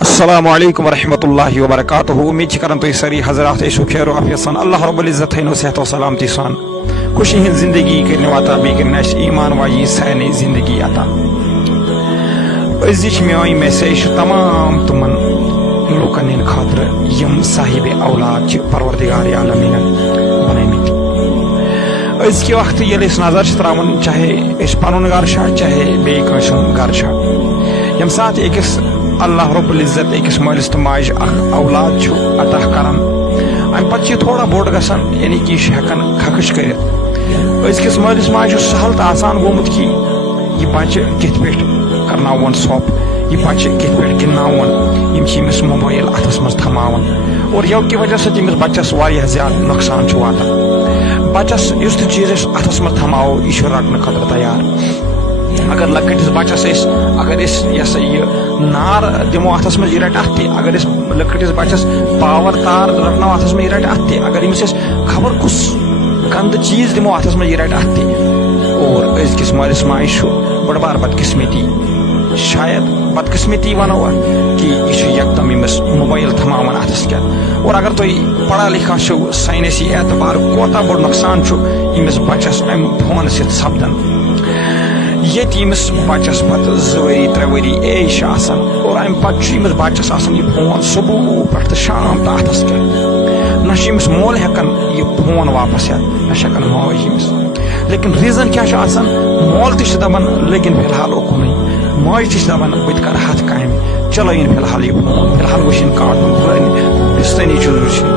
السلام علیکم ورحمۃ اللہ وبرکاتہ. امید کران تھی ساری حضرات خیر و عافیت سان. اللہ رب العزت تھو صحت و سلامتی سان خوشی ہند زندگی کرنے عطا بیٚیہِ کٔرِنۍ اَسہِ ایمان واجی سارنٕے زندگی عطا. أزِچ میٲنۍ میسیج چھِ تمام تِمن لوٗکن ہٕنٛدِ خٲطرٕ یِم صاحب اولاد چھِ پروردگار عالمیٖنن بنٲومٕتۍ. أزکہِ وقتہٕ ییٚلہِ أسۍ نظر چھِ تراوان چاہے أسۍ پنُن گرٕ چھا چاہے بیٚیہِ کٲنٛسہِ ہُنٛد گرٕ چھا, ییٚمہِ ساتہٕ أکِس اللہ رب العزت أکِس مٲلِس تہٕ ماجہِ اکھ اولاد چھُ عطا کران, امہِ پتہٕ چھِ یہِ تھوڑا بوٚڑ گژھان یعنی کہِ یہِ چھُ ہٮ۪کان خخٕش کٔرِتھ. أزکِس مٲلِس ماجہِ چھُ سہل تہٕ آسان گوٚمُت کہِ یہِ بچہِ کِتھ پٲٹھۍ کرناوون سۄپ, یہِ بچہِ کِتھ پٲٹھۍ گِنٛدناوون. یِم چھِ أمِس موبایل اتھس منٛز تھاوان اور ییٚمہِ کہِ وجہ سۭتۍ أمِس بچس واریاہ زیادٕ نۄقصان چھُ واتان. بچس یُس تہِ چیٖز أسۍ اتھس منٛز تھاوو یہِ چھُ رٹنہٕ خٲطرٕ تیار. اگر لۄکٔٹِس بچس أسۍ اگر أسۍ یہِ ہسا یہِ نار دِمو اتھس منٛز یہِ رٹہِ اتھ تہِ, اگر أسۍ لۄکٔٹِس بچس پاور تار رٹناوو اتھس منٛز یہِ رٹہِ اتھ تہِ, اگر أمِس أسۍ خبر کُس گندٕ چیٖز دِمو اتھس منٛز یہِ رٹہِ اتھ تہِ. اور أزکِس مٲلِس ماجہِ چھُ بٔڑ بار بدقسمتی, شاید بدقسمتی ونو کہ یہ یکدم أمِس موبایل تھاوان اتھس کٮ۪تھ. اور اگر تُہۍ پڑھا لکھا چھِو ساینسی اعتبار کوتاہ بوٚڑ نۄقصان چھُ أمِس بچس امہِ فونہٕ سۭتۍ سپدان. ییٚتہِ أمِس بچس پتہٕ 2 ؤری 3 ؤری ایج چھِ آسان اور امہِ پتہٕ چھُ أمِس بچس آسان یہِ فون صبح پٮ۪ٹھ تہٕ شام تہٕ اتھس کٮ۪تھ. نہ چھُ أمِس مول ہٮ۪کان یہِ فون واپس ہٮ۪تھ, نہ چھِ ہٮ۪کان موج أمِس. لیکن ریٖزن کیٛاہ چھُ آسان, مول تہِ چھُ دپان لٔگِن فِلحال اوکُنُے, ماجہِ تہِ چھِ دپان بہٕ تہِ کرٕ ہتھ کامہِ, چلٲیِن فِلحال یہِ فون, فِلحال وٕچھِن کاٹوٗن فلٲنۍ پِستٲنی چیٖز وٕچھِن.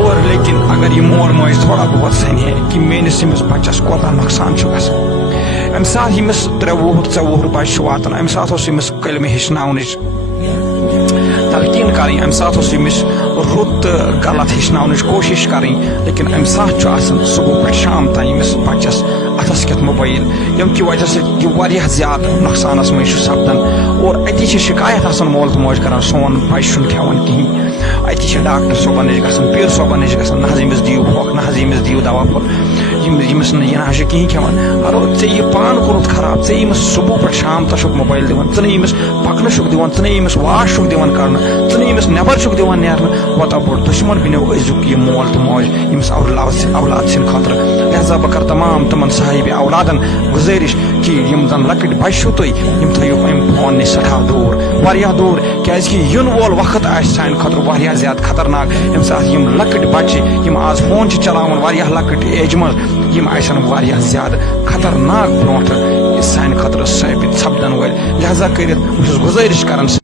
اور لیکن اگر یہِ مول موج تھوڑا بہت سنہِ ہے کہِ میٲنِس أمِس بچس کوتاہ نۄقصان چھُ گژھان. امہِ ساتہٕ ییٚمِس 3 وُہُر 4 وُہُر بچہِ چھُ واتان امہِ ساتہٕ اوس أمِس کلمہٕ ہیٚچھناونٕچ تلقیٖن کرٕنۍ, امہِ ساتہٕ اوس أمِس رُت تہٕ غلط ہیٚچھناونٕچ کوٗشش کرٕنۍ. لیکن امہِ ساتہٕ چھُ آسان صبح پٮ۪ٹھ شام تام أمِس بچس اتھس کٮ۪تھ موبایل, ییٚمہِ کہِ وجہ سۭتۍ یہِ واریاہ زیادٕ نۄقصانس منٛز چھُ سپدان. اور اتی چھِ شکایت آسان مول تہٕ موج کران سون بچہِ چھُنہٕ کھٮ۪وان کِہینۍ. اتی چھِ ڈاکٹر صٲبن نِش گژھان, پیٖر صٲبن نِش گژھان, نہ حظ أمِس دِیِو پھۄکھ, نہ حظ أمِس دِیِو دوا پھوٚل, ییٚمِس نہٕ یہِ نہ حظ چھُ کِہینۍ کھٮ۪وان. ہرو ژےٚ یہِ پانہٕ کوٚرُتھ خراب, ژےٚ ییٚمِس صبح پٮ۪ٹھ شام تام چھُکھ موبایل دِوان, ژٕ نہٕ ییٚمِس پکنہٕ چھُکھ دِوان, ژٕ نہٕ ییٚمِس واش چھُکھ دِوان کرنہٕ, ژٕ نہٕ ییٚمِس نیبر چھُکھ دِوان نیرنہٕ. کوتاہ بوٚڑ دُشمن بنیو أزیُک یہِ مول تہٕ موج ییٚمِس اولاد سٕنٛدِ خٲطرٕ. لہذا بہٕ کرٕ تمام تِمن صاحب اولادن گُزٲرِش کہِ یِم زن لۄکٕٹۍ بچہِ چھِو تُہۍ یِم تھٲیِو امہِ فون نِش سٮ۪ٹھاہ دوٗر, واریاہ دوٗر, کیازِ کہِ یِنہٕ وول وقت آسہِ سانہِ خٲطرٕ واریاہ زیادٕ خطرناک. ییٚمہِ ساتہٕ یِم لۄکٕٹۍ بچہِ یِم آز فون چھِ چلاوان واریاہ لۄکٕٹۍ ایجہِ منٛز یِم آسن واریاہ زیادٕ خطرناک برونٛٹھ سانہِ خٲطرٕ ثٲبِت سپدن وٲلۍ. لہذا کٔرِتھ بہٕ چھُس گُزٲرِش کران